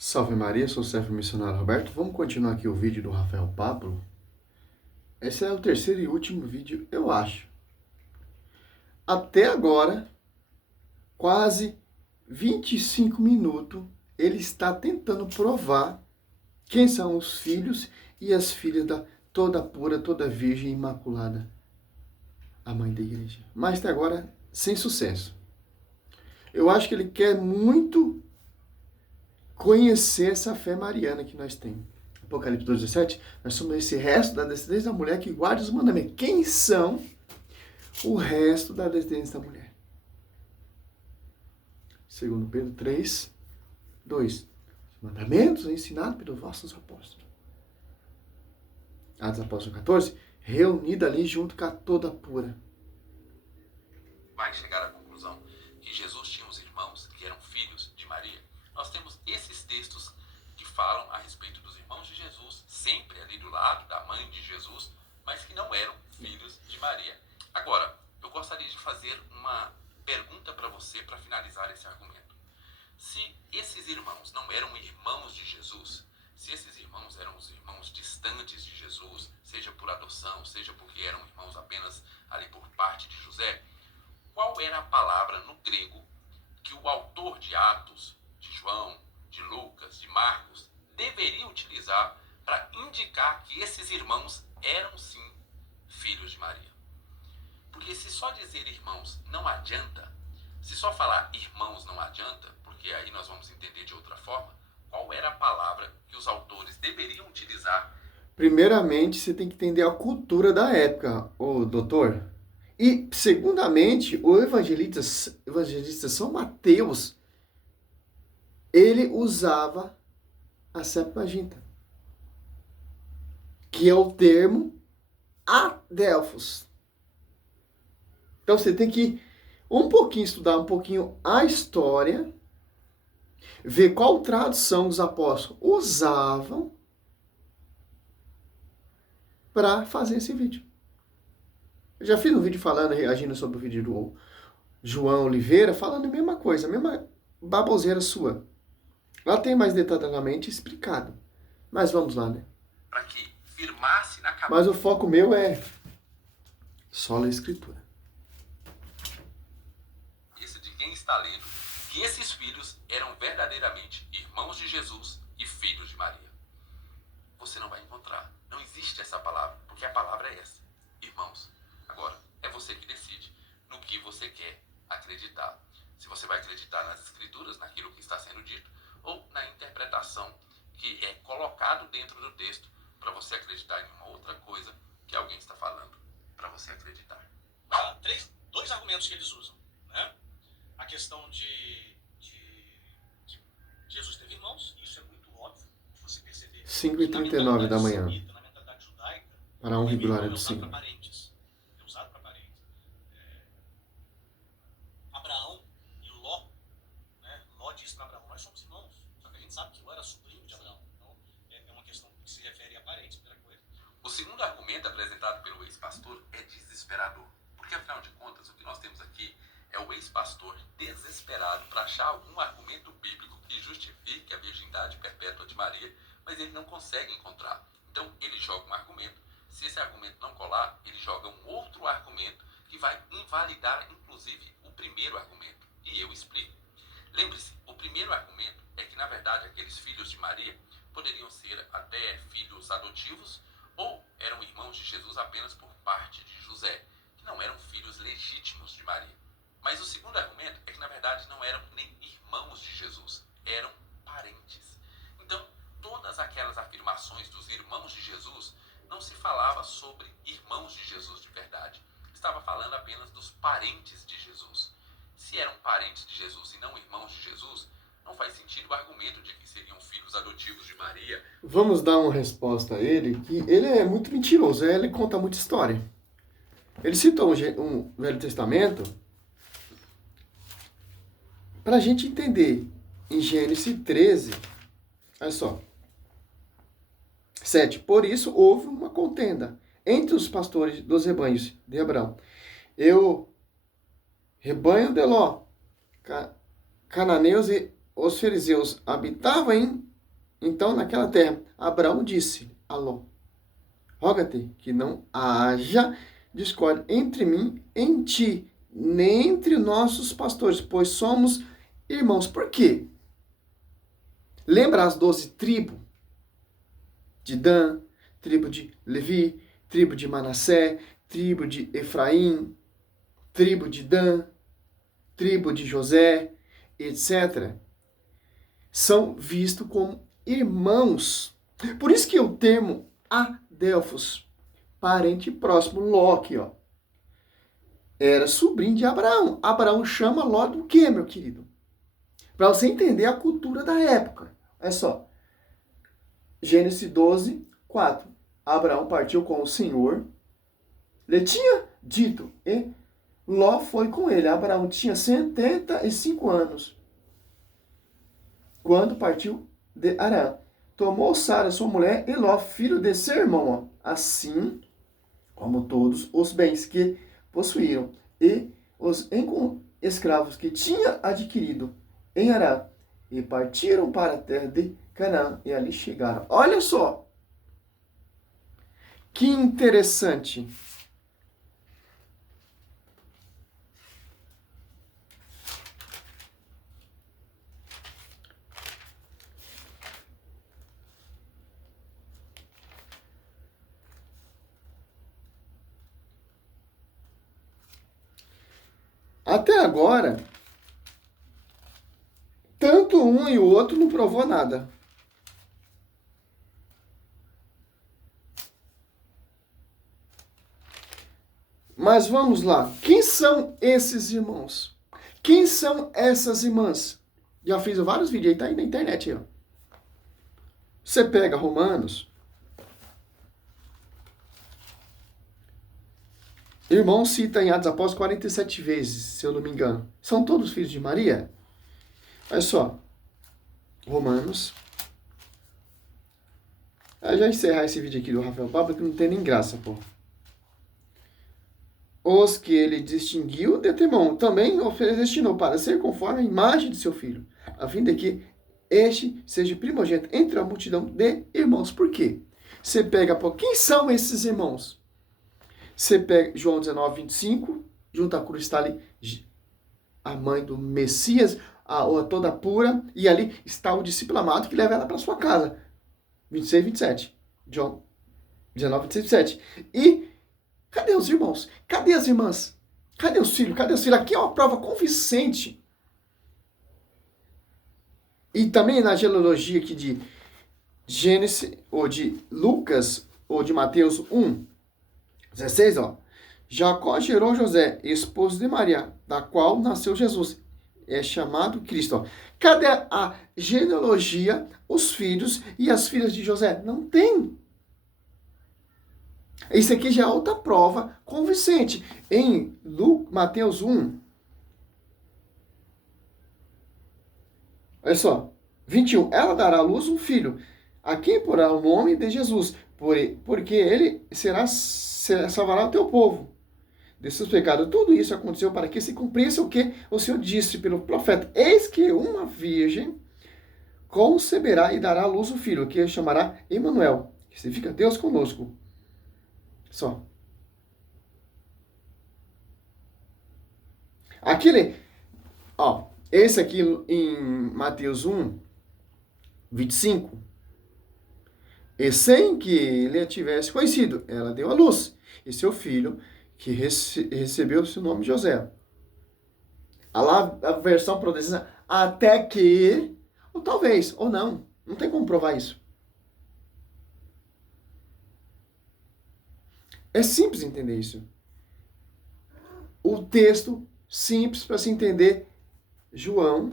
Salve Maria, sou o Servo Missionário Roberto. Vamos continuar aqui o vídeo do Rafael Pablo. Esse é o terceiro e último vídeo, eu acho. Até agora, quase 25 minutos, ele está tentando provar quem são os filhos e as filhas da toda pura, toda virgem imaculada, a mãe da igreja. Mas até agora, sem sucesso. Eu acho que ele quer muito conhecer essa fé mariana que nós temos. Apocalipse 2,17, nós somos esse resto da descendência da mulher que guarda os mandamentos. Quem são o resto da descendência da mulher? Segundo Pedro 3, 2. Os mandamentos ensinados pelos vossos apóstolos. Atos Apóstolos 14, reunida ali junto com a toda pura. Vai chegar à conclusão que Jesus tinha os irmãos que eram filhos de Maria. Nós temos esses textos que falam a respeito dos irmãos de Jesus, sempre ali do lado da mãe de Jesus, mas que não eram filhos de Maria. Agora, eu gostaria de fazer uma pergunta para você para finalizar esse argumento. Se esses irmãos não eram irmãos de Jesus, se esses irmãos eram os irmãos distantes de Jesus, seja por adoção, seja porque eram irmãos apenas ali por parte de José, qual era a palavra no grego que o autor de Atos, de João, de Lucas, de Marcos, deveria utilizar para indicar que esses irmãos eram sim filhos de Maria? Porque se só dizer irmãos não adianta, se só falar irmãos não adianta, porque aí nós vamos entender de outra forma, qual era a palavra que os autores deveriam utilizar? Primeiramente, você tem que entender a cultura da época, ô doutor. E, segundamente, o evangelista São Mateus, ele usava a Septuaginta, que é o termo adelphos. Então, você tem que estudar um pouquinho a história, ver qual tradução os apóstolos usavam para fazer esse vídeo. Eu já fiz um vídeo reagindo sobre o vídeo do João Oliveira, falando a mesma coisa, a mesma baboseira sua. Lá tem mais detalhadamente explicado. Mas vamos lá, né? Para que firmasse na cabeça. Mas o foco meu é só a escritura. Isso de quem está lendo, que esses filhos eram verdadeiramente irmãos de Jesus e filhos de Maria. Você não vai encontrar. Não existe essa palavra, porque a palavra é essa. Irmãos. Agora, é você que decide no que você quer acreditar. Se você vai acreditar nas escrituras, naquilo que está sendo dito, ou na interpretação que é colocado dentro do texto para você acreditar em uma outra coisa que alguém está falando para você acreditar. Dois argumentos que eles usam, né? A questão de Jesus teve irmãos, isso é muito óbvio de você perceber. 5h39 da manhã. Na mentalidade judaica, Para a honra e irmão glória é do usado Senhor. para parentes. É usado para parentes. Abraão e Ló, né? Ló diz para Abraão, nós somos irmãos. Só que a gente sabe que Ló era sobrinho de Abraão. Então, é uma questão que se refere a parentes, primeira coisa. O segundo argumento apresentado pelo ex-pastor é desesperador. Porque, afinal de contas, o que nós temos aqui é o ex-pastor desesperado para achar algum argumento bíblico que justifique a virgindade perpétua de Maria, mas ele não consegue encontrar. Então, ele joga um argumento. Se esse argumento não colar, ele joga um outro argumento que vai invalidar, inclusive, o primeiro argumento. E eu explico. Lembre-se, o primeiro argumento é que, na verdade, aqueles filhos de Maria poderiam ser até filhos adotivos ou eram irmãos de Jesus apenas por parte de José, que não eram filhos legítimos de Maria. Mas o segundo argumento é que, na verdade, não eram nem irmãos de Jesus, eram parentes. Então, todas aquelas afirmações dos irmãos de Jesus, não se falava sobre irmãos de Jesus de verdade. Estava falando apenas dos parentes de Jesus. Se eram parentes de Jesus e não irmãos de Jesus, não faz sentido o argumento de que seriam filhos adotivos de Maria. Vamos dar uma resposta a ele, que ele é muito mentiroso, ele conta muita história. Ele citou um Velho Testamento para a gente entender. Em Gênesis 13, olha só. 7. Por isso houve uma contenda entre os pastores dos rebanhos de Abraão. Rebanho de Ló, cananeus e os fariseus habitavam então naquela terra, Abraão disse a Ló: roga-te que não haja discórdia entre mim e em ti, nem entre nossos pastores, pois somos irmãos. Por quê? Lembra as 12 tribos de Dan, tribo de Levi, tribo de Manassé, tribo de Efraim, tribo de Dan, tribo de José, etc. São vistos como irmãos. Por isso que o termo Adelfos, parente próximo, Ló aqui, ó, era sobrinho de Abraão. Abraão chama Ló do quê, meu querido? Para você entender a cultura da época. É só. Gênesis 12, 4. Abraão partiu com o Senhor. Ele tinha dito, e Ló foi com ele. Abraão tinha 75 anos quando partiu de Arã. Tomou Sara, sua mulher, e Ló, filho de seu irmão, assim como todos os bens que possuíram, e os escravos que tinha adquirido em Arã, e partiram para a terra de Canaã, e ali chegaram. Olha só, que interessante. Até agora, tanto um e o outro não provou nada. Mas vamos lá. Quem são esses irmãos? Quem são essas irmãs? Já fiz vários vídeos aí, tá aí na internet. Ó. Você pega Romanos. Irmão cita em Atos Apóstolos 47 vezes, se eu não me engano. São todos filhos de Maria? Olha só. Romanos. Já encerrar esse vídeo aqui do Rafael Pablo, que não tem nem graça, pô. Os que ele distinguiu de antemão, também os destinou para ser conforme a imagem de seu filho, a fim de que este seja primogênito entre a multidão de irmãos. Por quê? Você pega, pô, quem são esses irmãos? Você pega João 19, 25, junto à cruz está ali a mãe do Messias, toda pura, e ali está o discípulo amado que leva ela para sua casa. 26, 27. João 19, 26, 27. E cadê os irmãos? Cadê as irmãs? Cadê os filhos? Cadê os filhos? Aqui é uma prova convincente. E também na genealogia aqui de Gênesis, ou de Lucas, ou de Mateus 1, 16, ó. Jacó gerou José, esposo de Maria, da qual nasceu Jesus. É chamado Cristo. Ó. Cadê a genealogia, os filhos e as filhas de José? Não tem. Isso aqui já é outra prova convincente. Em Mateus 1, olha só, 21. Ela dará à luz um filho, a quem porá o nome de Jesus, porque ele salvará o teu povo de seus pecados. Tudo isso aconteceu para que se cumprisse o que o Senhor disse pelo profeta. Eis que uma virgem conceberá e dará à luz um filho, que chamará Emanuel, que significa Deus conosco. Só. Esse aqui em Mateus 1, 25. E sem que ele a tivesse conhecido, ela deu à luz. E seu filho, que recebeu seu nome José. A versão protestante, até que, ou talvez, ou não. Não tem como provar isso. É simples entender isso. O texto simples para se entender. João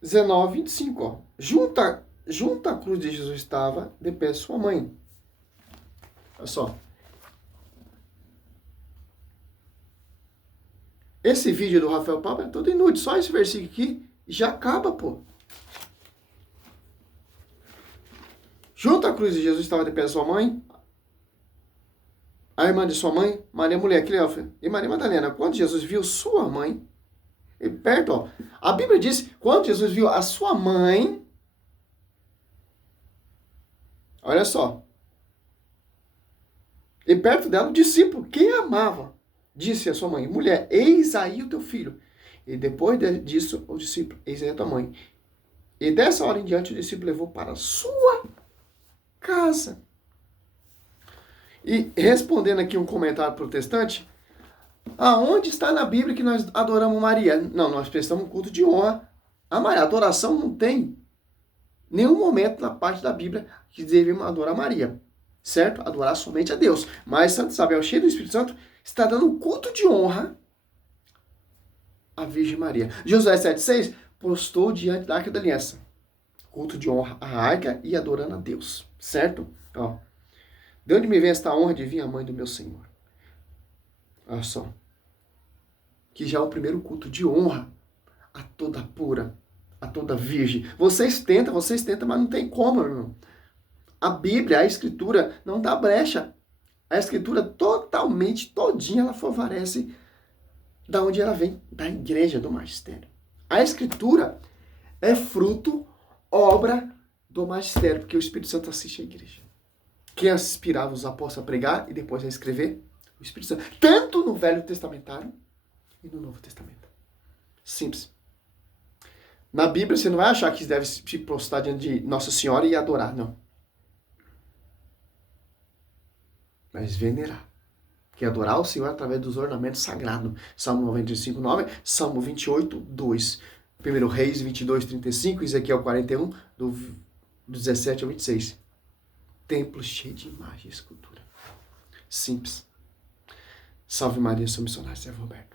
19, 25. Ó. Junto à cruz de Jesus estava de pé sua mãe. Olha só. Esse vídeo do Rafael Pablo é todo inútil. Só esse versículo aqui já acaba, pô. Junto à cruz de Jesus estava de pé sua mãe, a irmã de sua mãe, Maria, mulher, Cleófas e Maria Madalena. Quando Jesus viu sua mãe E perto, ó. A Bíblia diz, quando Jesus viu a sua mãe, olha só, e perto dela o discípulo, quem amava, disse a sua mãe, mulher, eis aí o teu filho. E depois disso, o discípulo, eis aí a tua mãe. E dessa hora em diante, o discípulo levou para a sua casa. E respondendo aqui um comentário protestante, aonde está na Bíblia que nós adoramos Maria? Não, nós prestamos um culto de honra a Maria. A adoração não tem nenhum momento na parte da Bíblia que devemos adorar Maria, certo? Adorar somente a Deus. Mas Santa Isabel, cheia do Espírito Santo, está dando um culto de honra à Virgem Maria. Josué 7,6 postou diante da Arca da Aliança. Culto de honra à arca e adorando a Deus, certo? Ó. De onde me vem esta honra de vir a mãe do meu Senhor? Olha só. Que já é o primeiro culto de honra a toda pura, a toda virgem. Vocês tentam, mas não tem como, meu irmão. A Bíblia, a Escritura, não dá brecha. A Escritura totalmente, todinha, ela favorece da onde ela vem, da igreja, do magistério. A Escritura é fruto, obra do magistério, porque o Espírito Santo assiste a igreja. Quem inspirava os apóstolos a pregar e depois a escrever? O Espírito Santo. Tanto no Velho Testamentário e no Novo Testamento. Simples. Na Bíblia você não vai achar que deve se prostrar diante de Nossa Senhora e adorar, não. Mas venerar. Que é adorar o Senhor através dos ornamentos sagrados. Salmo 95, 9, Salmo 28, 2. 1 Reis 22, 35, Ezequiel 41, do 17 ao 26. Templo cheio de imagem e escultura. Simples. Salve Maria, sou missionário Servo Roberto.